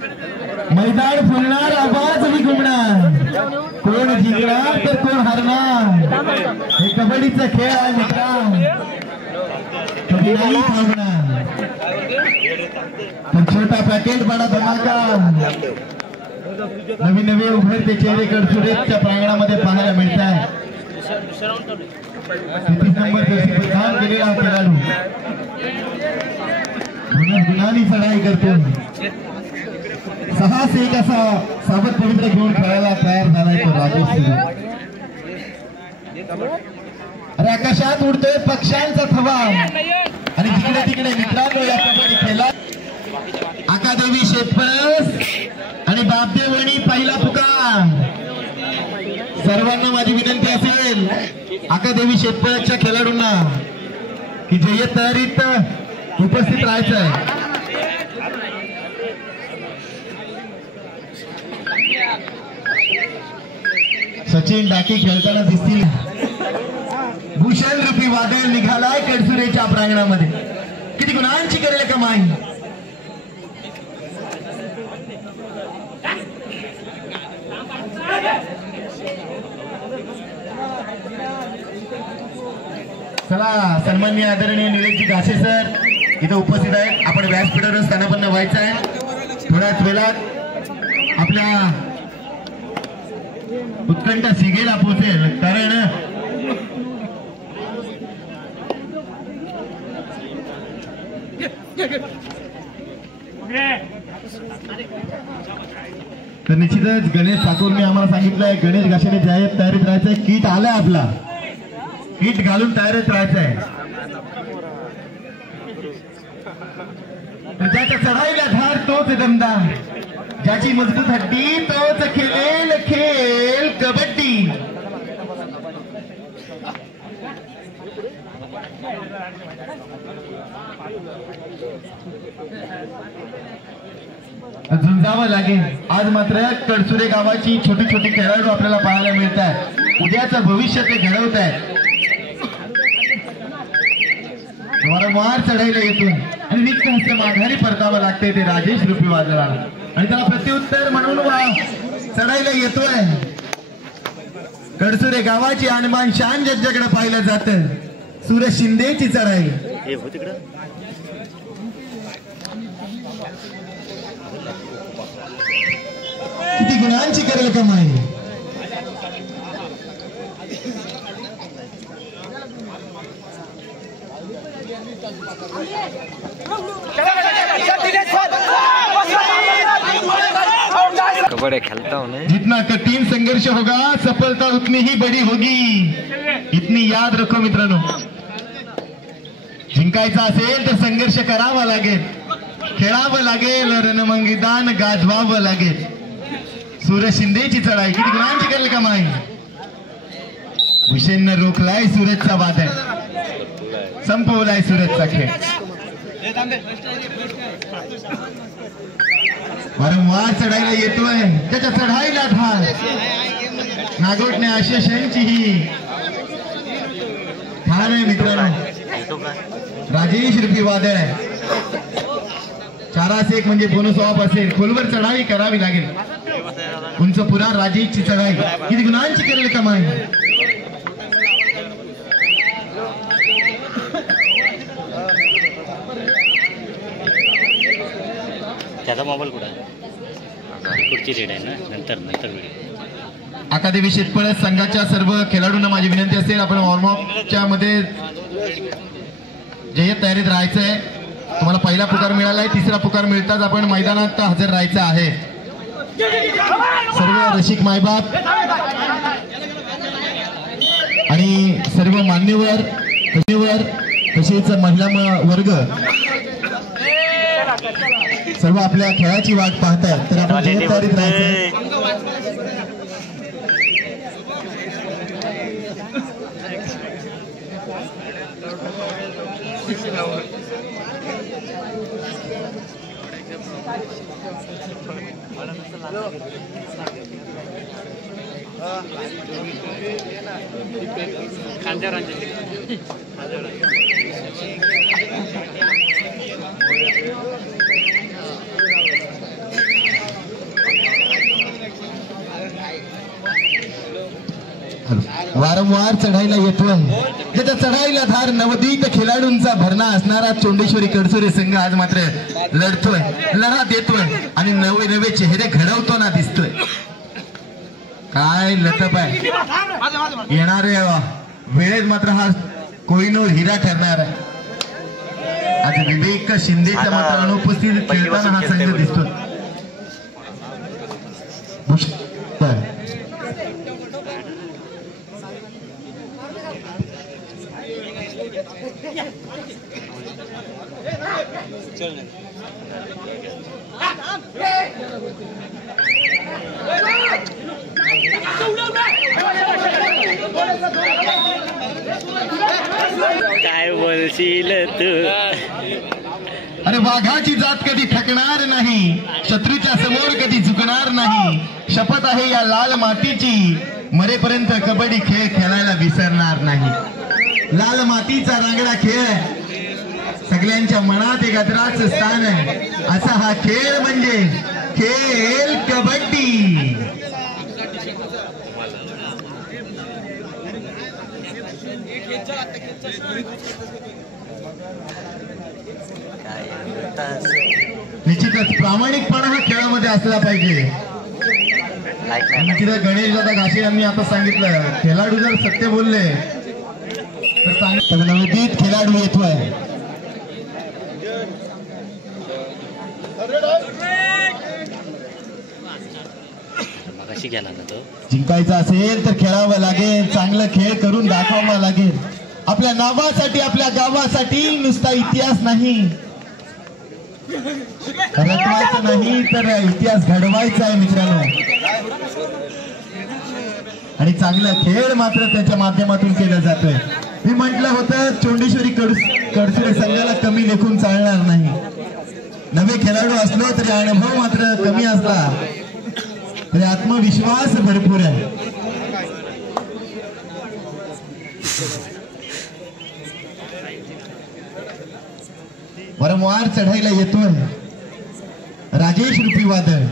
मैदान फुलणार, आवाज भी घुमणार, कोण जिंकणार तर कोण हरणार, हे कबड्डीचा खेळ आहे मित्रा, कधी नाही थांबणार. पण छोटा पॅकेट बडा धमाका, नवीन नवे उभरते चेहरे कडसुरेच्या प्रांगणामध्ये पाहायला मिळत आहे. 33 नंबर जर्सी परिधान केलेला खेळाडू गुणानी चढाई करतो. 6-1 असा सावध पवित्र घेऊन खेळायला तयार झालाय तो राजेश. अरे आकाशात उडतोय पक्ष्यांचा थवा आणि जिकडे तिकडे मित्रांनो या कबड्डी खेळात आकादेवी शेतपरस आणि बापदेवणी पहिला पुकार. सर्वांना माझी विनंती असेल आकादेवी शेतपरसच्या खेळाडूंना की जय तयारीत उपस्थित राहायचं आहे. सचिन डाकी खेळताना दिसतील. भूषण रूपी वादळ निघालाय कडसुरेच्या प्रांगणामध्ये. किती गुणांची करेल कमाई. चला सन्माननीय आदरणीय निलेशजी घासे सर इथं उपस्थित आहेत. आपण व्यासपीठावर स्थानापन्न व्हायचं आहे. थोड्याच वेळात आपल्या उत्कंठ सिगेला पोहोचेल. कारण तर निश्चितच गणेश ठाकूरने आम्हाला सांगितलंय गणेश घासेने जाहीर तयारीत राहायचंय. किट आलाय आपला, किट घालून तयारीत राहायचंय. ज्याच्या चढाईला धार तोच दमदार, ज्याची मजबूत हड्डी तोच खेळेल खेळ कबड्डी. झुंजावं लागेल. आज मात्र कडसुरे गावाची छोटी छोटी खेळाडू आपल्याला पाहायला मिळत आहेत. उद्याचं भविष्य ते घडवत आहेत. वारंवार चढायला येतून आणि रिक्त हस्ते माघारी परतावं लागते ते राजेश रूपी वादळाला आणि त्याला प्रत्युत्तर म्हणून चढायला येतोय. कडसुरे गावाची आणमान शान जगकडे पाहिलं जातं. सूरज शिंदेची चढाई. किती गुणांची करेल कमाई. कबड्डी खेलता हूँ ना. जितना कठिन संघर्ष होगा सफलता उतनी ही बड़ी होगी. इतनी याद रखो मित्रांनो. जिंकायचं असेल तर संघर्ष करावा लागेल, खेळावं लागेल, रणमंगिदान गाजवावं लागेल. सूरज शिंदेची चढाई. किती गुणांची करेल कमाई. भूषणनं रोखलाय सूरजचा वादळ, संपवलाय सूरजचा खेळ. वारंवार चढायला येतोय. त्याच्या चढाईला धार नागोटने आशिषांची ही ठाण आहे मित्रांनो. राजेश रूपी वादळ आहे. 4-1 म्हणजे बोनस ऑफ असेल. खोलवर चढाई करावी लागेल. उंच पुरा राजेशची चढाई. किती गुणांची करेल कमाई. त्याचा मोबाईल कुठे आहे. पुढची रेड आहे ना. नंतर व्हिडिओ. आकादेवी शेतपळस संघाच्या सर्व खेळाडूंना माझी विनंती असेल आपण वॉर्मअपच्या मध्ये जय्यत तयारीत राहायचं आहे. तुम्हाला पहिला पुकार मिळाला आहे. तिसरा पुकार मिळताच आपण मैदानात हजर राहायचं आहे. सर्व रसिक मायबाप आणि सर्व मान्यवर तसेच महिला वर्ग सर्व आपल्या खेळाची वाट पाहतात. तर आपण जय्यत तयारीत राहायचं. वारंवार चढाईला येतोय. ज्याच्या चढाईला धार नवदीत खेळाडूंचा भरणा असणारा चोंडेश्वरी कडसुरे संघ आज मात्र लढतोय, लढा देतोय आणि नवे नवे चेहरे घडवतो ना दिसतोय. काय लटप आहे. येणाऱ्या वेळेत मात्र हा कोहिनूर हिरा ठरणार आहे. आज विवेक शिंदेच्या मात्र अनुपस्थित खेळताना हा संघ दिसतोय. काय बोलशील तू. अरे वाघाची जात कधी थकणार नाही, शत्रूच्या समोर कधी झुकणार नाही. शपथ आहे या लाल मातीची, मरेपर्यंत कबड्डी खेळ खेळायला विसरणार नाही. लाल मातीचा रांगडा खेळ सगळ्यांच्या मनात एक आदराचं स्थान आहे. असा हा खेळ म्हणजे खेळ कबड्डी. निश्चितच प्रामाणिकपणा हा खेळामध्ये असला पाहिजे. तिथे गणेश दादा घासे यांनी आता सांगितलं, खेळाडू जर सत्य बोलले तर नवदीत खेळाडू येतोय. जिंकायचं असेल तर खेळावं लागेल, चांगलं खेळ करून दाखवावं लागेल. आपल्या नावासाठी, आपल्या गावासाठी नुसता इतिहास नाही रचवायचं नाही तर इतिहास घडवायचा आहे मित्रांनो. आणि चांगला खेळ मात्र त्याच्या माध्यमातून केला जातोय. मी म्हटलं होतं चोंडेश्वरी कडसुरे संघाला कमी लेखून चालणार नाही. नवे खेळाडू असलो तरी अनुभव मात्र कमी असला तरी आत्मविश्वास भरपूर आहे. वारंवार चढाईला येतोय राजेश रुपी वादळ.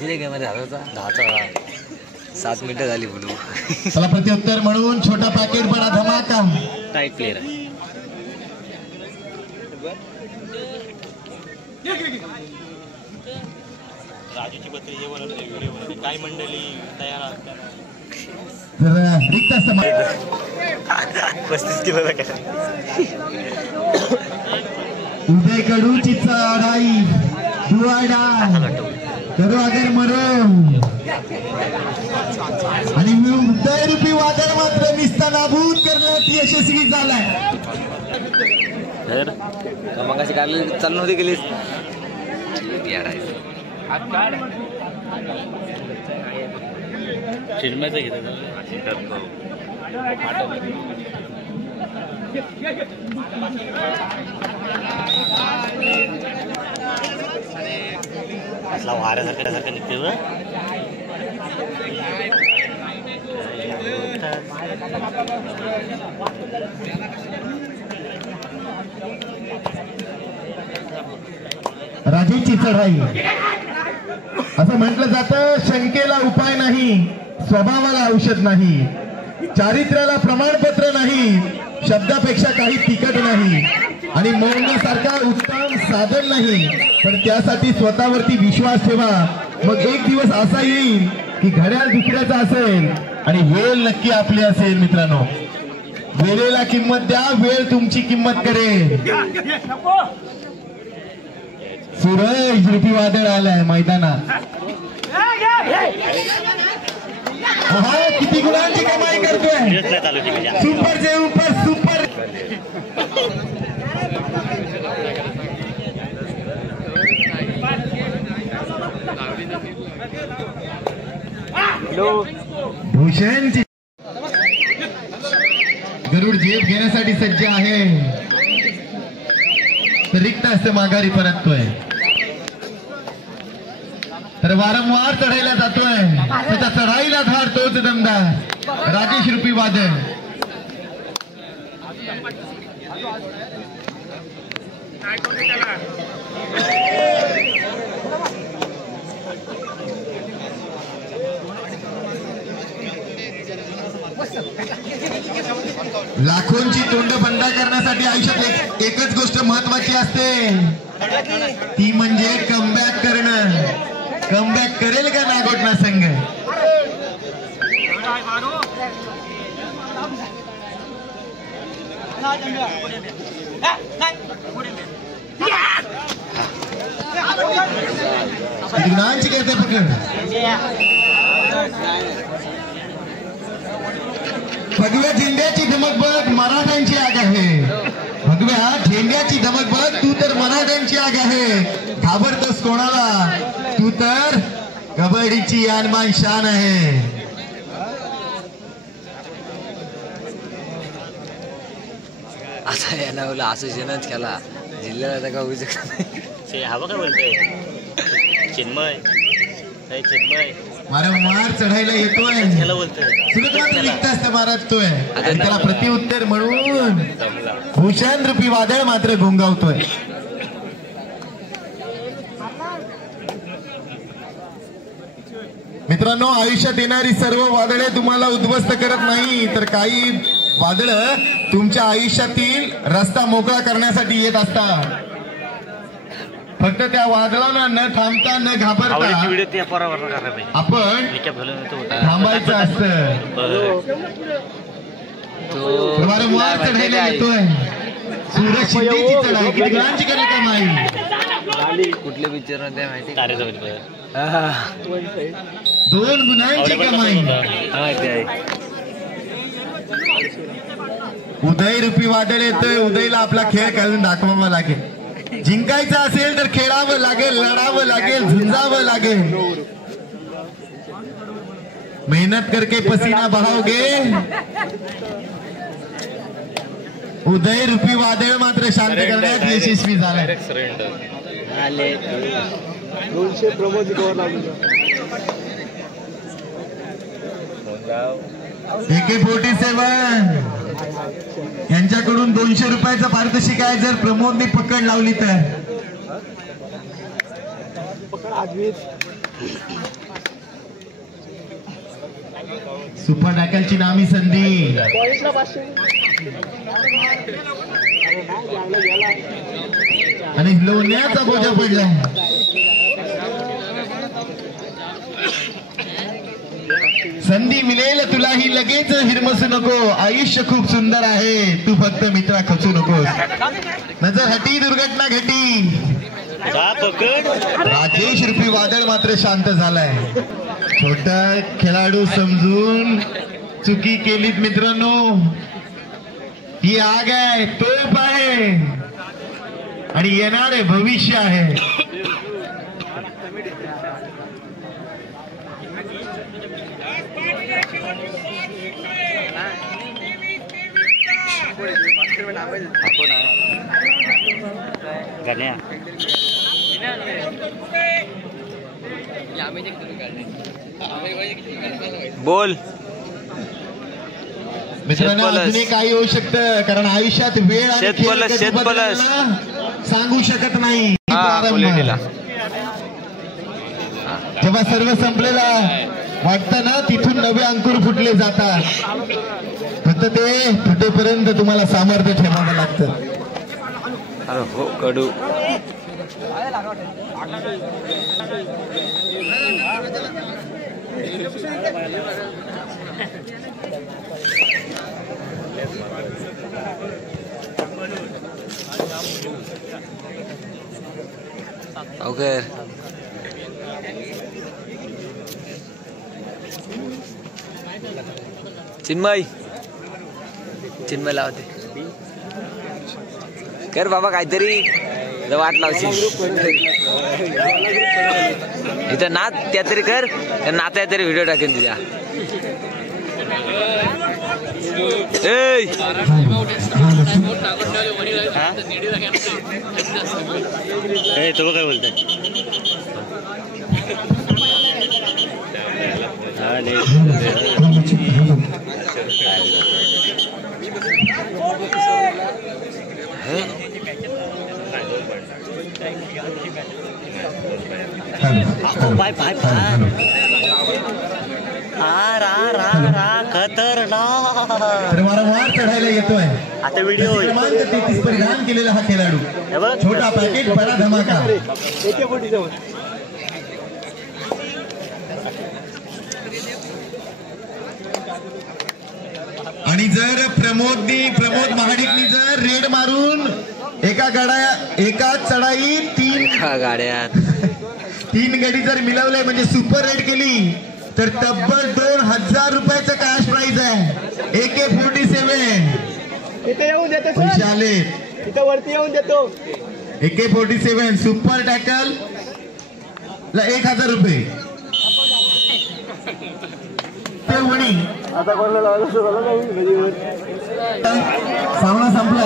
किती गेममध्ये 7 मिनिटं झाली बोलू. चला प्रत्युत्तर म्हणून छोटा पॅकेट बडा धमाका. टाईट प्लेयर आहे. राजूची बत्री जे बोलत व्हिडिओ काय मंडळी तयार रिक्त 35 किलो उदय कडूची चढाई दुआडा करू अगर मरो आणि उदय रूपी वादळ मात्र निस्ता नाबूद करण्यात यशस्वी झालाय. तर मग अशी काढली चालू नव्हती गेली. चिरम्याचं घेतात असला वाऱ्यासारखं निघते व राजेची चढाई. असं म्हटलं जातं शंकेला उपाय नाही, स्वभावाला औषध नाही, चारित्र्याला प्रमाणपत्र नाही, शब्दापेक्षा काही तिखट नाही आणि मौनासारखा उत्तम साधन नाही. पण त्यासाठी स्वतःवरती विश्वास ठेवा. मग एक दिवस असा येईल की घड्याळ दुसऱ्याचा असेल आणि वेळ नक्की आपली असेल. मित्रांनो, वेळेला किंमत द्या, वेळ तुमची किंमत करेल. सूरज रुपी वादळ आलाय मैदानात. किती गुणांची कमाई करतोय. सुपर जे उपर सुपर. भूषण गरुड झेप घेण्यासाठी सज्ज आहे. रिक्त असते माघारी परततोय. तर वारंवार चढायला जातोय. त्याच्या चढाईला धार तोच दमदार राजेश रुपी वादळ. लाखोंची तोंड बंद करण्यासाठी आयुष्यात एकच गोष्ट महत्वाची असते, ती म्हणजे कमबॅक करणं. कमबॅक करेल का नागोटना संघ? गुणांची करते पकड. भगव्या झेंड्याची धमक बघ, मराठ्यांची आग आहे. भगव्या झेंड्याची धमक बघ, तू तर मराठ्यांची आग आहे. घाबरतोस कोणाला? तू तर कबड्डीची अनमान शान आहे. आता याला बोला असोसिएशनच केला जिल्ह्याला का होऊ शकत नाही. हवं काय बोलतोय चिन्मय? चिन्मय वारंवार चढायला येतोय, त्याला बोलतोय तुला लिखत असतं मारतोय आणि त्याला प्रतिउत्तर म्हणून भूषण रूपी वादळ मात्र घोंगावतोय. मित्रांनो, आयुष्यात येणारी सर्व वादळे तुम्हाला उद्ध्वस्त करत नाही, तर काही वादळ तुमच्या आयुष्यातील रस्ता मोकळा करण्यासाठी येत असतात. फक्त त्या वादळांना न थांबता न घाबरता आपण थांबायचं असतं. वारंवार चढायला येतोय. सूरज शिंदेची चढाई किती करेल का माई? कुठल्या पिक्चर मध्ये माहिती? 2 गुणांची कमाई. उदय रूपी वादळ येतोय. उदयला आपला खेळ खेळून दाखवावा लागेल. जिंकायचं असेल तर खेळावं लागेल, लढावं लागेल, झुंजावं लागेल. मेहनत करके पसीना बहाओगे. उदय रूपी वादळ मात्र शांत करण्यात यशस्वी झालाय. AK-47 यांच्याकडून 200 रुपयाचं पारितोषिक आहे जर प्रमोदने पकड लावली तर. सुपर टॅकलची नामी संधी आणि लोण्याचा बोजा पडला. संधी मिळेल तुलाही लगेच हिरमसू नको. आयुष्य खूप सुंदर आहे, तू फक्त मित्रा खचू नकोस. नजर हटी, दुर्घटना घटी. राजेश रूपी वादळ मात्र शांत झालाय. छोटा खेळाडू समजून चुकी केलीत मित्रांनो. ही आग आहे, तोफ आहे आणि येणारे भविष्य आहे. बोल मित्रांनो, अजूनही काही होऊ शकतं, कारण आयुष्यात वेळ सांगू शकत नाही. जेव्हा सर्व संपलेला वाटतं ना, तिथून नवे अंकुर फुटले जातात. फक्त ते फुटेपर्यंत तुम्हाला सामर्थ्य ठेवावं लागतं. अरे हो कडू. ओके चिन्मय लावते कर बाबा काहीतरी वाट लावशील इथं नाच त्या तरी कर. नात्या तरी व्हिडिओ टाकेल तुझ्या. तो काय बोलताय? पाय पाय पाय. रा रा रा खतरनाक. येतोय आता व्हिडिओ जर्सी क्रमांक 33 परिधान केलेला हा खेळाडू हे बघ छोटा पॅकेट बडा धमाका आणि जर प्रमोद महाडिकनी जर रेड मारून एका चढाई गाड्यात 3 गडी जर मिळवले म्हणजे सुपर रेड केली तर तब्बल 2000 रुपयाचं कॅश प्राइज आहे AK-47 इथे येऊन देतो पैसे आले इथं वरती येऊन देतो AK-47 सुपर टॅकल ला 1000 रुपये ते वणी आता कोणाला लावलं सामना संपला